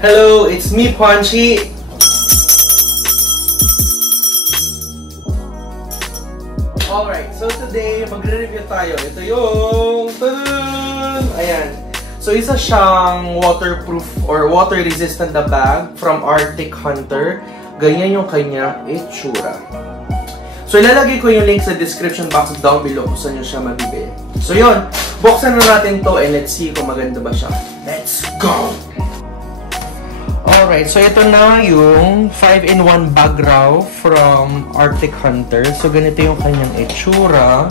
Hello, it's me, Punchy. Alright, so today, magre-review tayo. Ito yung... Ayan. So, isa siyang waterproof or water-resistant na bag from Arctic Hunter. Ganyan yung kanya itsura. So, ilalagay ko yung link sa description box down below kung saan nyo siya mabibili. So, yun. Buksan na natin to and let's see kung maganda ba siya. Let's go! Alright, so ito na yung 5-in-1 bag raw from Arctic Hunter. So, ganito yung kanyang itsura.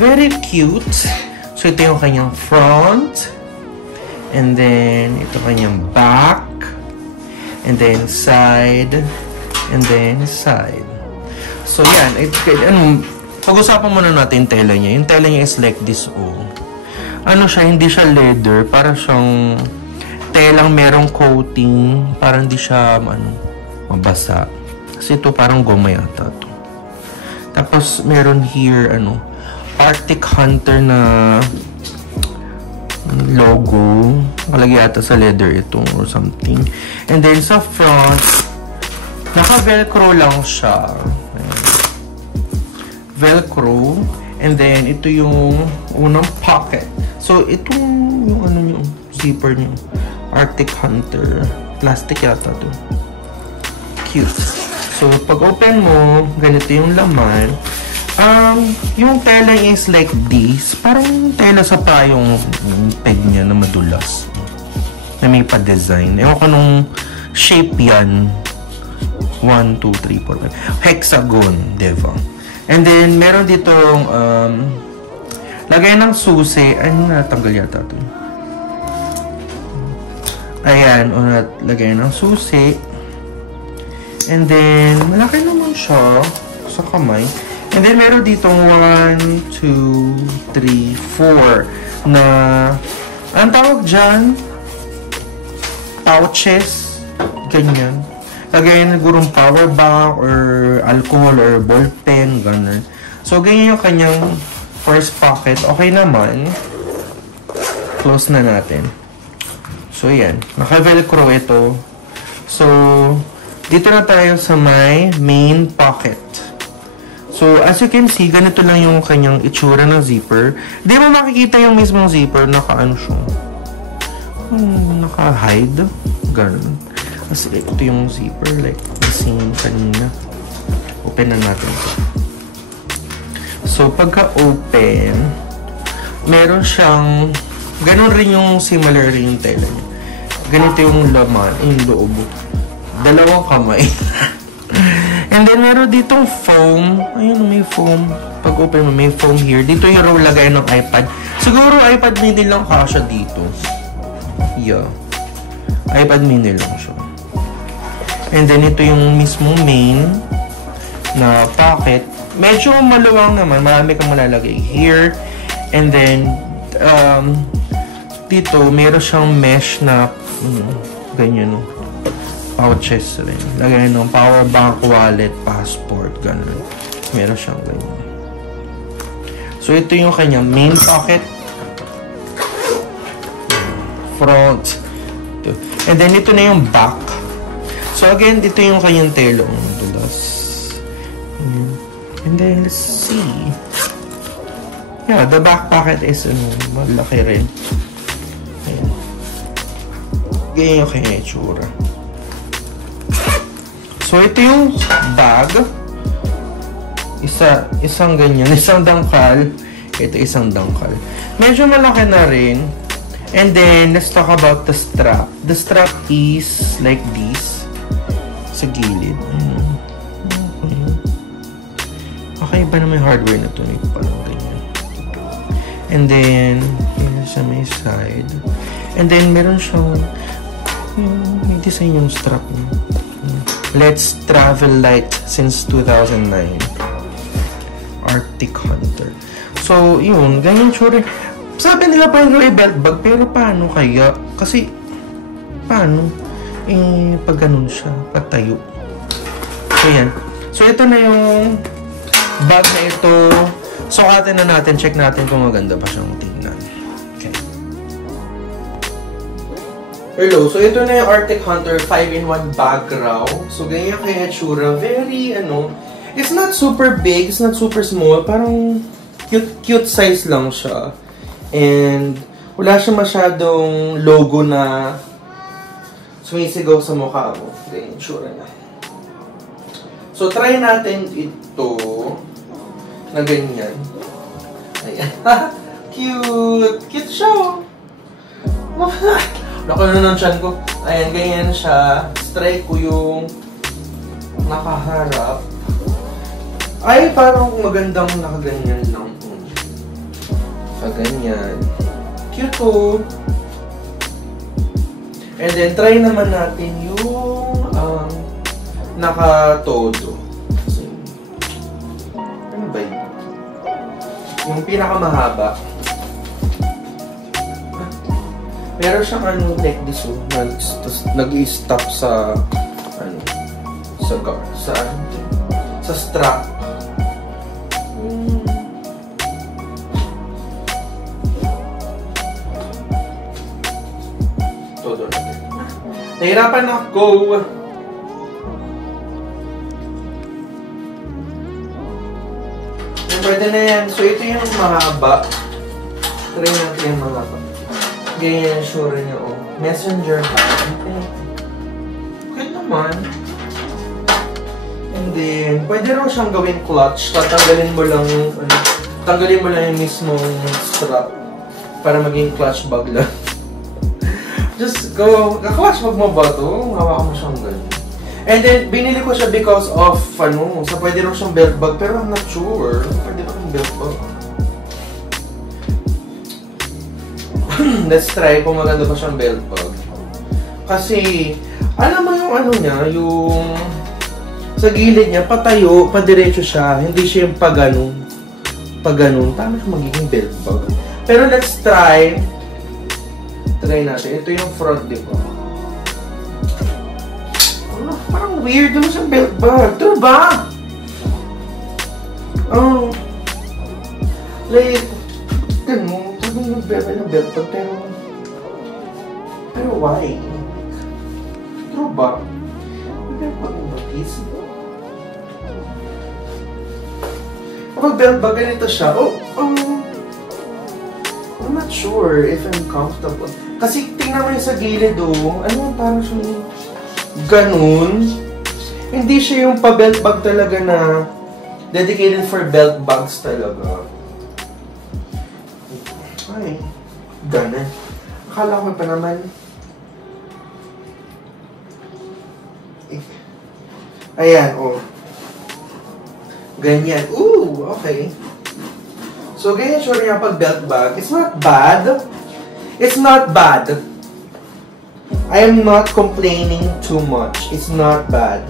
Very cute. So, ito yung kanyang front. And then, ito kanyang back. And then, side. And then, side. So, yan. Pag-usapan muna natin yung tela niya. Yung tela niya is like this, oh. Ano siya? Hindi siya leather. Para siyang... telang merong coating, parang hindi siya mabasa. Kasi ito parang goma yata to. Tapos meron here Arctic Hunter na logo. Nakalagay yata sa leather ito or something. And then sa front, naka-velcro lang siya. Ayan. Velcro. And then ito yung unang pocket. So itong yung yung zipper niyo. Arctic Hunter. Plastic yata to. Cute. So, pag open mo, ganito yung laman. Yung tela is like this. Parang tela sa yung peg niya na madulas. Na may pa-design. Ewan ko nung shape yan. 1, 2, 3, 4, 5. Hexagon, diba? And then, meron ditong lagay ng susi. Ano natanggal yata to? Ayan, lagay ng susi. And then, malaki naman siya sa kamay. And then, meron ditong 1, 2, 3, 4 na, ang tawag dyan, pouches, ganyan. Lagayan na gurong power bank or alcohol or ball pen, ganun. So, ganyan yung kanyang first pocket. Okay naman. Close na natin. So, yan. Naka-velcro ito. So, dito na tayo sa my main pocket. So, as you can see, ganito lang yung kanyang itsura ng zipper. Di mo makikita yung mismong zipper. Naka-ano siya. Naka-hide. Ganun. Kasi ito yung zipper. Like, kasing kanina. Open na natin ito. So, pagka-open, meron siyang... Ganon rin yung similar rin yung tela niya. Ganito yung laman, yung loob. Dalawang kamay. And then, meron ditong foam. Ayun, may foam. Pag open mo, may foam here. Dito yung roll lagay ng iPad. Siguro, iPad mini lang kasya dito. Yeah. iPad mini lang siya. And then, ito yung mismo main na pocket. Medyo maluwang naman. Marami kang malalagay here. And then, dito, meron siyang mesh na ganyan, no? Pouches rin. Lagay ng power bank, wallet, passport, ganun. Meron siyang ganyan. So, ito yung kanyang main pocket. Front. Ito. And then, ito na yung back. So, again, dito yung kanyang telo. Madulas. And then, let's see. Yeah, the back pocket is, malaki rin. Ganyan yung kanya itsura. So, ito yung bag. Isang ganyan. Isang dangkal. Ito isang dangkal. Medyo malaki na rin. And then, let's talk about the strap. The strap is like this. Sa gilid. Okay ba na may hardware na ito? Parang ganyan. And then, here sa may side. And then, meron siyang may design yung strap niya. Let's travel light since 2009. Arctic Hunter. So, yun. Ganyan tsura. Sabi nila pa yung belt bag, pero paano kaya? Kasi, paano? Pag ganun siya, patayo. So, yan. So, ito na yung bag na ito. Sukatin na natin, check natin kung maganda pa siyang tingnan. Okay. Hello, so ito na yung Arctic Hunter 5-in-1 bag raw. So ganyan kaya itsura. Very, it's not super big, it's not super small. Parang cute size lang siya. And wala siya masyadong logo na sumisigaw sa mukha mo. Ganyan itsura niya. So try natin ito na ganyan. Ayan. Cute! Cute siya! Lako na ng tiyan ko. Ayan, ganyan siya. Strike ko yung nakaharap. Ay, parang magandang nakaganyan lang. Ganyan. Cute ko. And then, try naman natin yung nakatodo. Ano ba yun? Yung pinakamahaba. Meron siyang like this nag-i-stop sa sa strap. Todo natin. Nahirapan ako. Pwede na yan. So ito yung mahaba. Try natin yung mahaba. Ganyan, sure niyo, oh. Messenger hand. Good naman. And then, pwede rin siyang gawin clutch. Tanggalin mo lang yung mismong strap para maging clutch bag lang. Just go, clutch bag mo ba ito? Hawakan mo siyang ganyan. And then, binili ko siya because of, so pwede rin siyang belt bag, pero I'm not sure. Pwede rin belt bag. Let's try kung maganda pa siyang belt bag. Kasi, alam mo yung niya, yung sa gilid niya, patayo, padiretso siya. Hindi siya yung paganon. Tama siya magiging belt bag. Pero let's try. Try natin. Ito yung front, di ba? Parang weird naman siyang belt bag. True ba? Like, ganun. Yung belt bag, pero why? True ba? Belt bag mo batis? Kapag belt bag, ganito siya. I'm not sure if I'm comfortable. Kasi tingnan mo yung sa gilid, parang siya ganun. Hindi siya yung pa-belt bag talaga na dedicated for belt bags talaga. Ay, gana. Akala ko pa naman. Ayan, ganyan. Ooh, okay. So, ganyan siya rin pag belt bag. It's not bad. It's not bad. I am not complaining too much. It's not bad.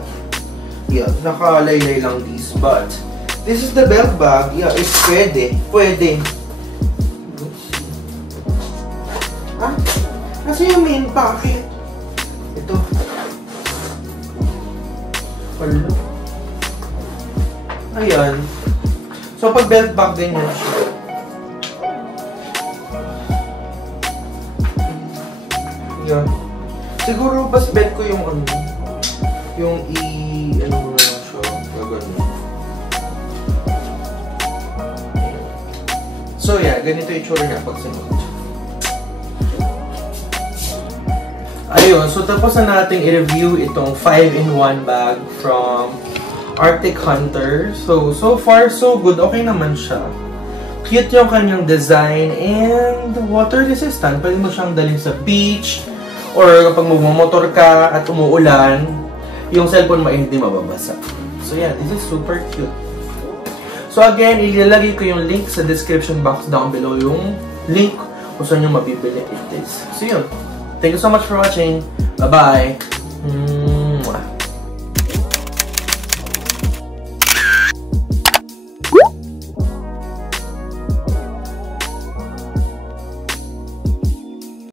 Yeah, nakalaylay lang this. But, this is the belt bag. Yeah, it's pwede. Pwede. Kasi yung main pocket. Ito. Wala. Ayan. So, pag belt bag din yan siya. Ayan. Siguro, bas bet ko yung yung ano na lang siya. Gagano. So, yeah. Ganito yung itsura niya pag sinuot. Ayun, so tapos na nating i-review itong 5-in-1 bag from Arctic Hunter. So far, so good. Okay naman siya. Cute yung kanyang design and water resistant. Pwede mo siyang dalhin sa beach or kapag magmamotor ka at umuulan, yung cellphone mo ay hindi mababasa. So yeah, this is super cute. So again, ilalagay ko yung link sa description box down below, yung link kung saan nyo mabibili it is. So yun. Thank you so much for watching. Bye-bye.